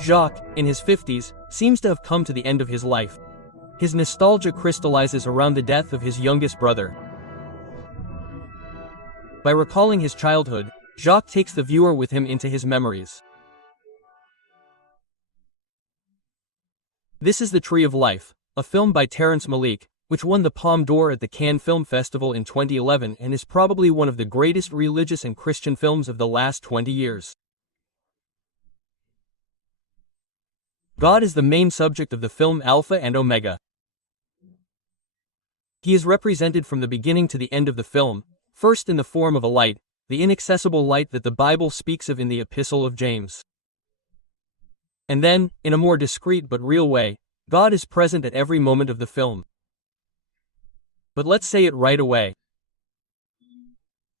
Jacques, in his 50s, seems to have come to the end of his life. His nostalgia crystallizes around the death of his youngest brother. By recalling his childhood, Jacques takes the viewer with him into his memories. This is The Tree of Life, a film by Terrence Malick, which won the Palme d'Or at the Cannes Film Festival in 2011 and is probably one of the greatest religious and Christian films of the last 20 years. God is the main subject of the film Alpha and Omega. He is represented from the beginning to the end of the film, first in the form of a light, the inaccessible light that the Bible speaks of in the Epistle of James. And then, in a more discreet but real way, God is present at every moment of the film. But let's say it right away.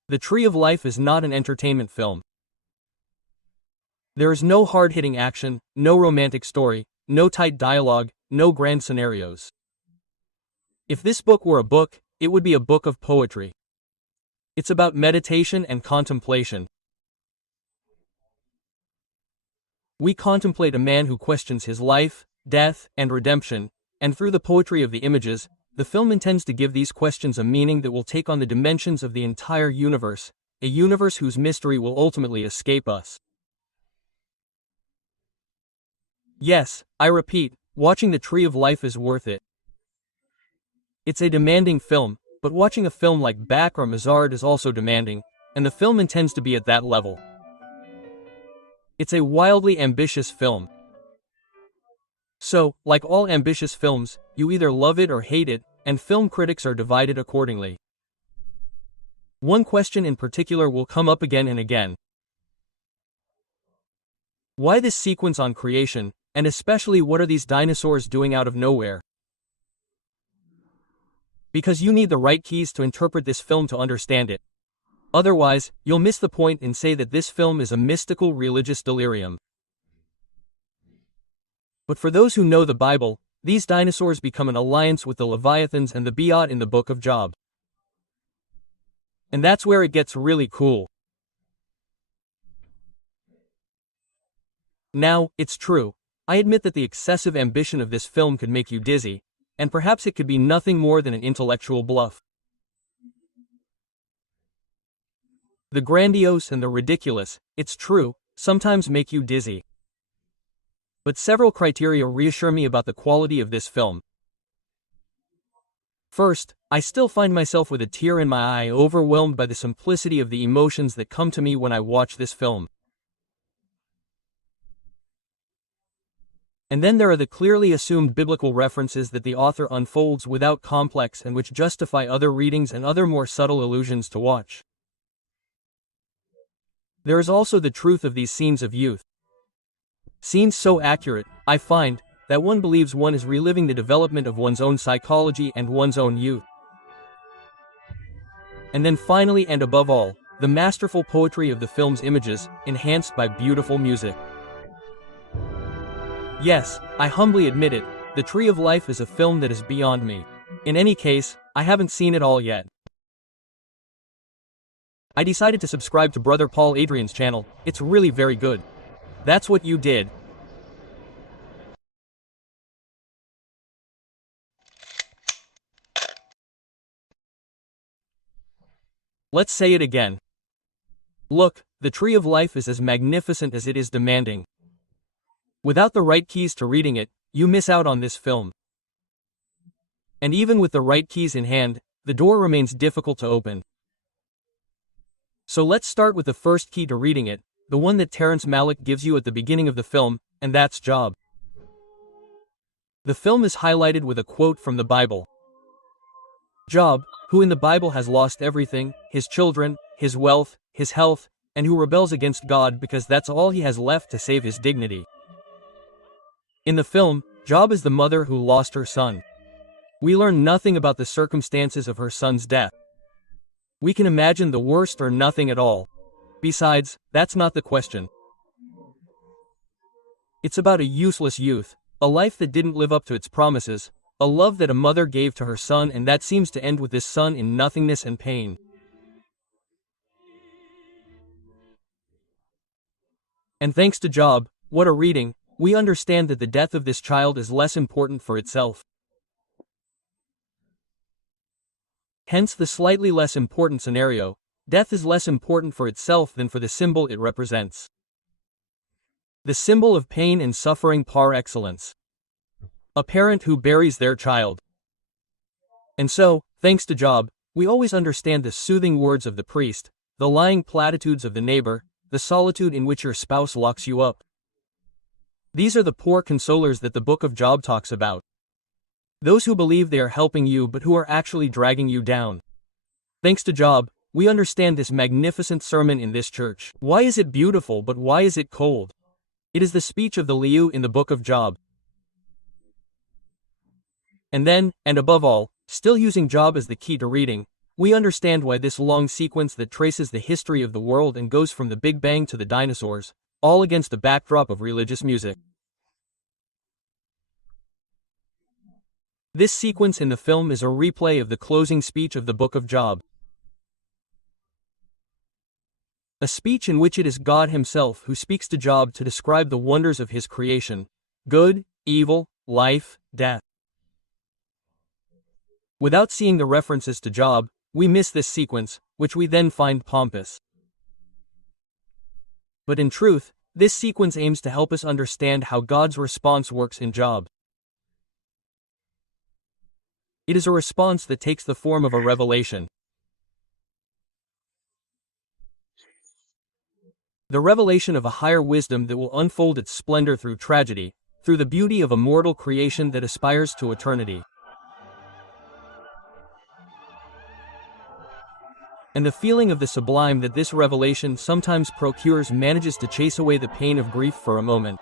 The Tree of Life is not an entertainment film. There is no hard-hitting action, no romantic story, no tight dialogue, no grand scenarios. If this book were a book, it would be a book of poetry. It's about meditation and contemplation. We contemplate a man who questions his life, death, and redemption, and through the poetry of the images, the film intends to give these questions a meaning that will take on the dimensions of the entire universe, a universe whose mystery will ultimately escape us. Yes, I repeat, watching The Tree of Life is worth it. It's a demanding film, but watching a film like Bach or Mozart is also demanding, and the film intends to be at that level. It's a wildly ambitious film. So, like all ambitious films, you either love it or hate it, and film critics are divided accordingly. One question in particular will come up again and again. Why this sequence on creation, and especially what are these dinosaurs doing out of nowhere? Because you need the right keys to interpret this film to understand it. Otherwise, you'll miss the point and say that this film is a mystical religious delirium. But for those who know the Bible, these dinosaurs become an alliance with the Leviathans and the Beot in the book of Job. And that's where it gets really cool. Now, it's true, I admit that the excessive ambition of this film could make you dizzy, and perhaps it could be nothing more than an intellectual bluff. The grandiose and the ridiculous, it's true, sometimes make you dizzy. But several criteria reassure me about the quality of this film. First, I still find myself with a tear in my eye, overwhelmed by the simplicity of the emotions that come to me when I watch this film. And then there are the clearly assumed biblical references that the author unfolds without complex and which justify other readings and other more subtle allusions to watch. There is also the truth of these scenes of youth. Scenes so accurate, I find, that one believes one is reliving the development of one's own psychology and one's own youth. And then finally and above all, the masterful poetry of the film's images, enhanced by beautiful music. Yes, I humbly admit it, The Tree of Life is a film that is beyond me. In any case, I haven't seen it all yet. I decided to subscribe to Brother Paul-Adrien's channel. It's really very good. That's what you did. Let's say it again. Look, The Tree of Life is as magnificent as it is demanding. Without the right keys to reading it, you miss out on this film. And even with the right keys in hand, the door remains difficult to open. So let's start with the first key to reading it, the one that Terrence Malick gives you at the beginning of the film, and that's Job. The film is highlighted with a quote from the Bible. Job, who in the Bible has lost everything, his children, his wealth, his health, and who rebels against God because that's all he has left to save his dignity. In the film, Job is the mother who lost her son. We learn nothing about the circumstances of her son's death. We can imagine the worst or nothing at all. Besides, that's not the question. It's about a useless youth, a life that didn't live up to its promises, a love that a mother gave to her son, and that seems to end with this son in nothingness and pain. And thanks to Job, what a reading, we understand that the death of this child is less important for itself. Hence the slightly less important scenario: death is less important for itself than for the symbol it represents. The symbol of pain and suffering par excellence. A parent who buries their child. And so, thanks to Job, we always understand the soothing words of the priest, the lying platitudes of the neighbor, the solitude in which your spouse locks you up. These are the poor consolers that the book of Job talks about. Those who believe they are helping you but who are actually dragging you down. Thanks to Job, we understand this magnificent sermon in this church. Why is it beautiful, but why is it cold? It is the speech of the Liu in the book of Job. And then, and above all, still using Job as the key to reading, we understand why this long sequence that traces the history of the world and goes from the Big Bang to the dinosaurs, all against a backdrop of religious music. This sequence in the film is a replay of the closing speech of the book of Job. A speech in which it is God himself who speaks to Job to describe the wonders of his creation: good, evil, life, death. Without seeing the references to Job, we miss this sequence, which we then find pompous. But in truth, this sequence aims to help us understand how God's response works in Job. It is a response that takes the form of a revelation. The revelation of a higher wisdom that will unfold its splendor through tragedy, through the beauty of a mortal creation that aspires to eternity. And the feeling of the sublime that this revelation sometimes procures manages to chase away the pain of grief for a moment.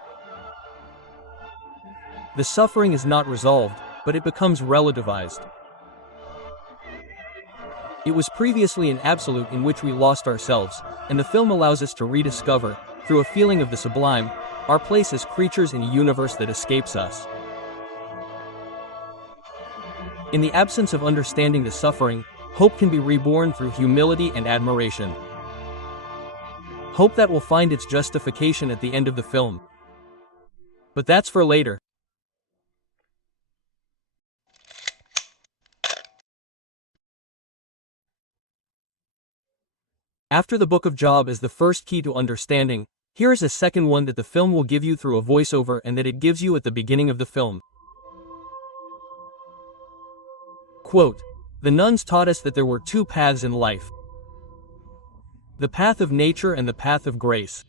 The suffering is not resolved, but it becomes relativized. It was previously an absolute in which we lost ourselves, and the film allows us to rediscover, through a feeling of the sublime, our place as creatures in a universe that escapes us. In the absence of understanding the suffering, hope can be reborn through humility and admiration. Hope that will find its justification at the end of the film. But that's for later. After the book of Job is the first key to understanding, here is a second one that the film will give you through a voiceover and that it gives you at the beginning of the film. Quote, "The nuns taught us that there were two paths in life. The path of nature and the path of grace.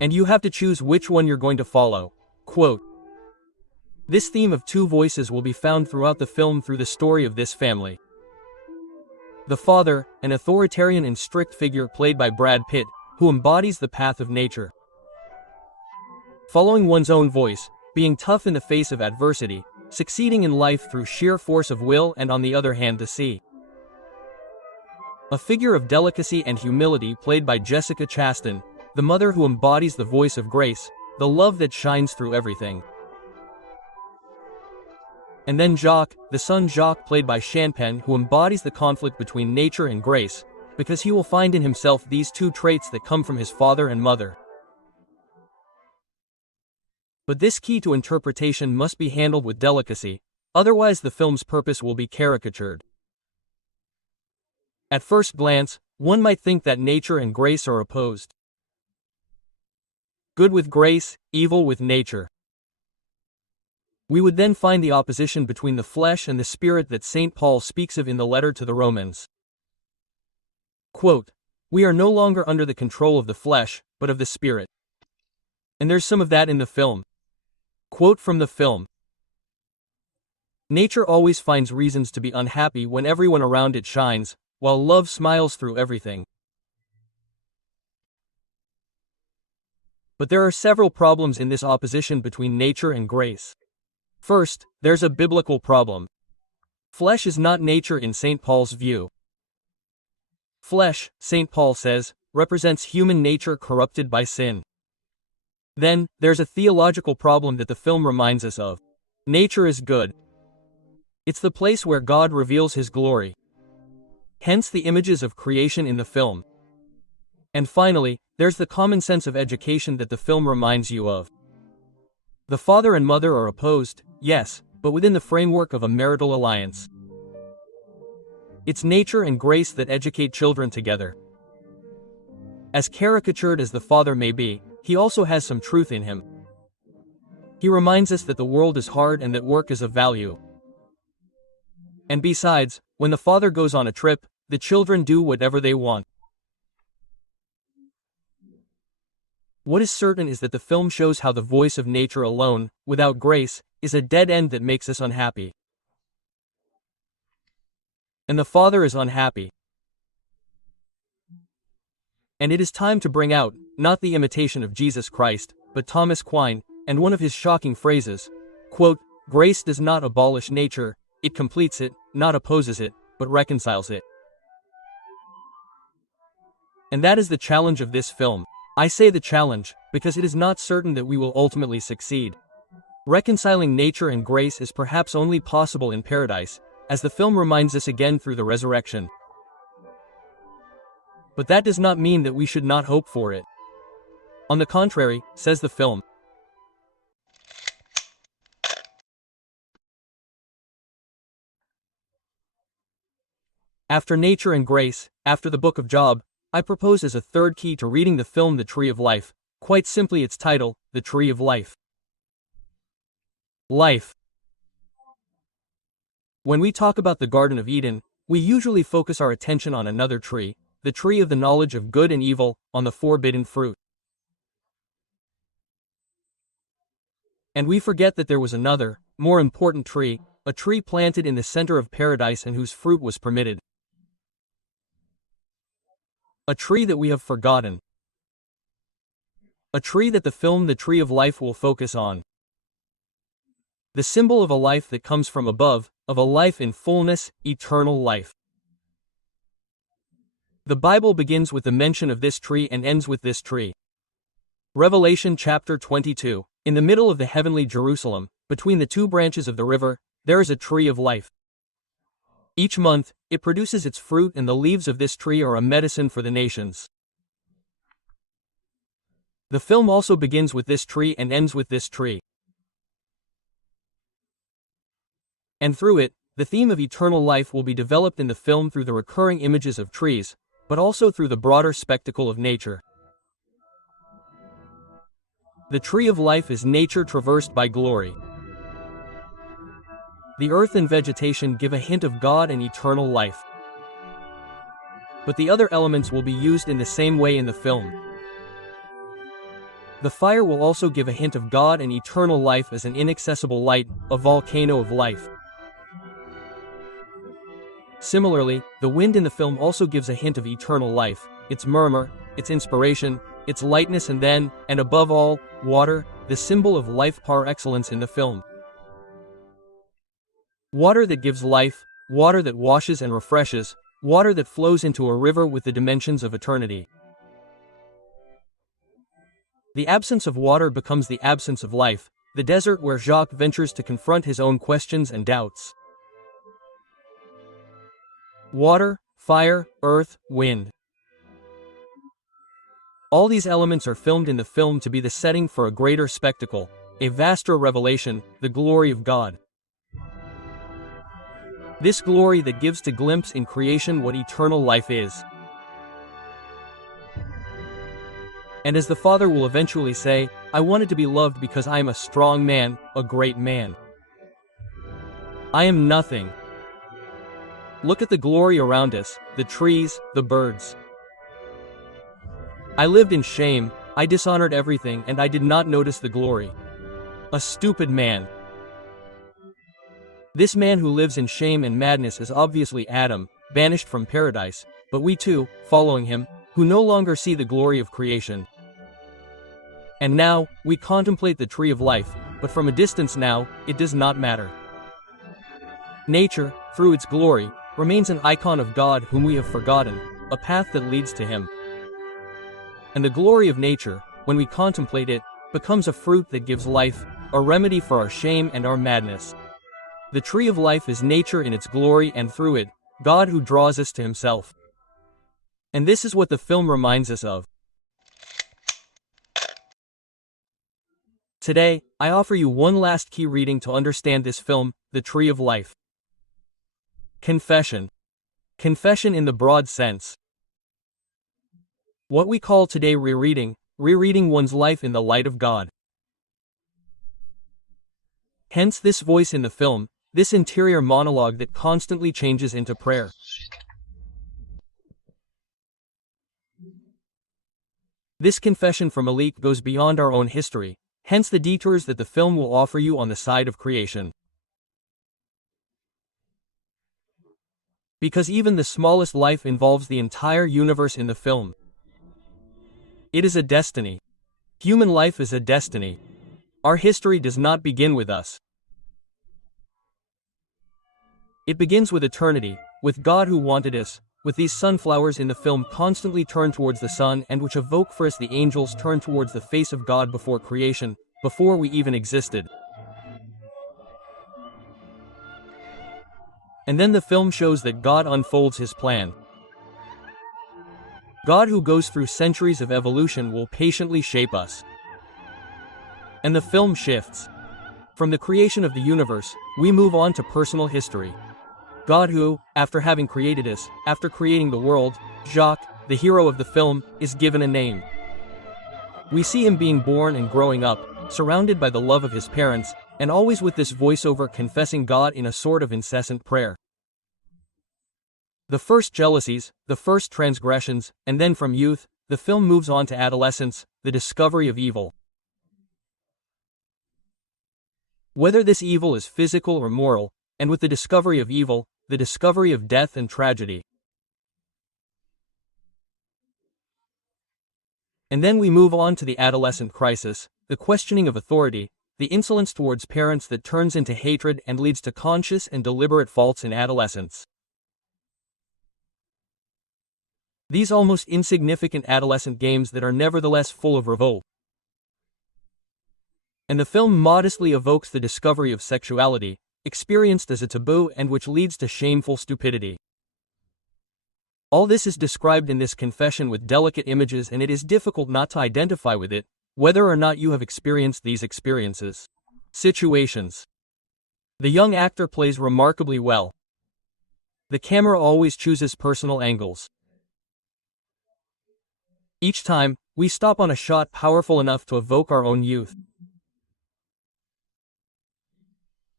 And you have to choose which one you're going to follow." Quote. This theme of two voices will be found throughout the film through the story of this family. The father, an authoritarian and strict figure played by Brad Pitt, who embodies the path of nature. Following one's own voice, being tough in the face of adversity, succeeding in life through sheer force of will, and on the other hand the sea. A figure of delicacy and humility played by Jessica Chastain, the mother who embodies the voice of grace, the love that shines through everything. And then Jacques, the son Jacques played by Sean Penn, who embodies the conflict between nature and grace, because he will find in himself these two traits that come from his father and mother. But this key to interpretation must be handled with delicacy, otherwise the film's purpose will be caricatured. At first glance, one might think that nature and grace are opposed. Good with grace, evil with nature. We would then find the opposition between the flesh and the spirit that St. Paul speaks of in the letter to the Romans. Quote, "We are no longer under the control of the flesh, but of the spirit." And there's some of that in the film. Quote from the film. "Nature always finds reasons to be unhappy when everyone around it shines, while love smiles through everything." But there are several problems in this opposition between nature and grace. First, there's a biblical problem. Flesh is not nature in St. Paul's view. Flesh, St. Paul says, represents human nature corrupted by sin. Then, there's a theological problem that the film reminds us of. Nature is good. It's the place where God reveals his glory. Hence the images of creation in the film. And finally, there's the common sense of education that the film reminds you of. The father and mother are opposed, yes, but within the framework of a marital alliance. It's nature and grace that educate children together. As caricatured as the father may be, he also has some truth in him. He reminds us that the world is hard and that work is of value. And besides, when the father goes on a trip, the children do whatever they want. What is certain is that the film shows how the voice of nature alone, without grace, is a dead end that makes us unhappy. And the father is unhappy. And it is time to bring out, not the imitation of Jesus Christ, but Thomas Quine, and one of his shocking phrases, quote, "Grace does not abolish nature, it completes it, not opposes it, but reconciles it." And that is the challenge of this film. I say the challenge, because it is not certain that we will ultimately succeed. Reconciling nature and grace is perhaps only possible in paradise, as the film reminds us again through the resurrection. But that does not mean that we should not hope for it. On the contrary, says the film, after nature and grace, after the book of Job, I propose as a third key to reading the film The Tree of Life, quite simply its title, The Tree of Life. Life. When we talk about the Garden of Eden, we usually focus our attention on another tree, the tree of the knowledge of good and evil, on the forbidden fruit. And we forget that there was another, more important tree, a tree planted in the center of paradise and whose fruit was permitted. A tree that we have forgotten. A tree that the film The Tree of Life will focus on. The symbol of a life that comes from above, of a life in fullness, eternal life. The Bible begins with the mention of this tree and ends with this tree. Revelation chapter 22, in the middle of the heavenly Jerusalem, between the two branches of the river, there is a tree of life. Each month, it produces its fruit, and the leaves of this tree are a medicine for the nations. The film also begins with this tree and ends with this tree. And through it, the theme of eternal life will be developed in the film through the recurring images of trees, but also through the broader spectacle of nature. The tree of life is nature traversed by glory. The earth and vegetation give a hint of God and eternal life. But the other elements will be used in the same way in the film. The fire will also give a hint of God and eternal life as an inaccessible light, a volcano of life. Similarly, the wind in the film also gives a hint of eternal life, its murmur, its inspiration, its lightness, and then, and above all, water, the symbol of life par excellence in the film. Water that gives life, water that washes and refreshes, water that flows into a river with the dimensions of eternity. The absence of water becomes the absence of life, the desert where Jacques ventures to confront his own questions and doubts. Water, fire, earth, wind. All these elements are filmed in the film to be the setting for a greater spectacle, a vaster revelation, the glory of God. This glory that gives to glimpse in creation what eternal life is. And as the Father will eventually say, I wanted to be loved because I am a strong man, a great man. I am nothing. Look at the glory around us, the trees, the birds. I lived in shame, I dishonored everything, and I did not notice the glory. A stupid man. This man who lives in shame and madness is obviously Adam, banished from paradise, but we too, following him, who no longer see the glory of creation. And now, we contemplate the tree of life, but from a distance now, it does not matter. Nature, through its glory, remains an icon of God whom we have forgotten, a path that leads to him. And the glory of nature, when we contemplate it, becomes a fruit that gives life, a remedy for our shame and our madness. The tree of life is nature in its glory, and through it, God who draws us to himself. And this is what the film reminds us of. Today, I offer you one last key reading to understand this film, The Tree of Life. Confession. Confession in the broad sense. What we call today rereading one's life in the light of God. Hence this voice in the film, this interior monologue that constantly changes into prayer. This confession from Malik goes beyond our own history, hence the detours that the film will offer you on the side of creation. Because even the smallest life involves the entire universe in the film. It is a destiny. Human life is a destiny. Our history does not begin with us. It begins with eternity, with God who wanted us, with these sunflowers in the film constantly turn towards the sun and which evoke for us the angels turn towards the face of God before creation, before we even existed. And then the film shows that God unfolds his plan. God who goes through centuries of evolution will patiently shape us. And the film shifts. From the creation of the universe, we move on to personal history. God who, after having created us, after creating the world, Jacques, the hero of the film, is given a name. We see him being born and growing up, surrounded by the love of his parents, and always with this voiceover confessing God in a sort of incessant prayer. The first jealousies, the first transgressions, and then from youth, the film moves on to adolescence, the discovery of evil. Whether this evil is physical or moral, and with the discovery of evil, the discovery of death and tragedy. And then we move on to the adolescent crisis, the questioning of authority, the insolence towards parents that turns into hatred and leads to conscious and deliberate faults in adolescence. These almost insignificant adolescent games that are nevertheless full of revolt. And the film modestly evokes the discovery of sexuality, experienced as a taboo and which leads to shameful stupidity. All this is described in this confession with delicate images, and it is difficult not to identify with it, whether or not you have experienced these experiences. Situations. The young actor plays remarkably well. The camera always chooses personal angles. Each time, we stop on a shot powerful enough to evoke our own youth.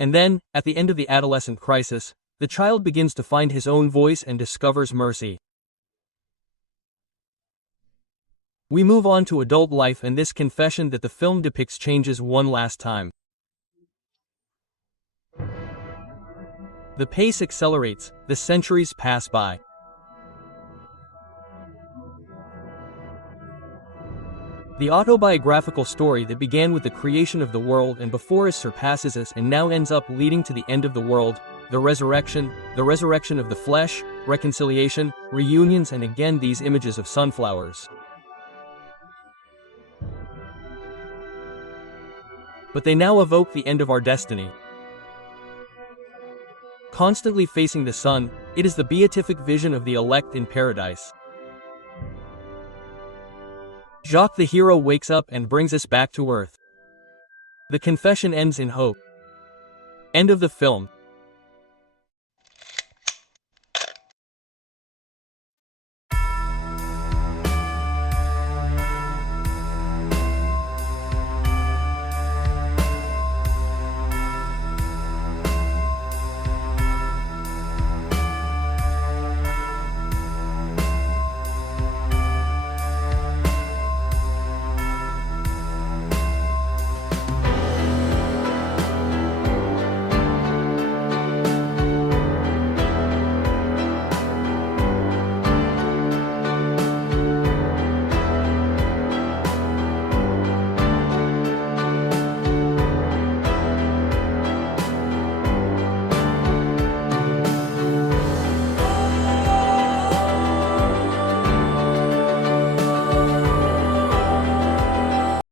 And then, at the end of the adolescent crisis, the child begins to find his own voice and discovers mercy. We move on to adult life, and this confession that the film depicts changes one last time. The pace accelerates, the centuries pass by. The autobiographical story that began with the creation of the world and before us surpasses us and now ends up leading to the end of the world, the resurrection of the flesh, reconciliation, reunions, and again these images of sunflowers. But they now evoke the end of our destiny. Constantly facing the sun, it is the beatific vision of the elect in paradise. Jacques the hero wakes up and brings us back to earth. The confession ends in hope. End of the film.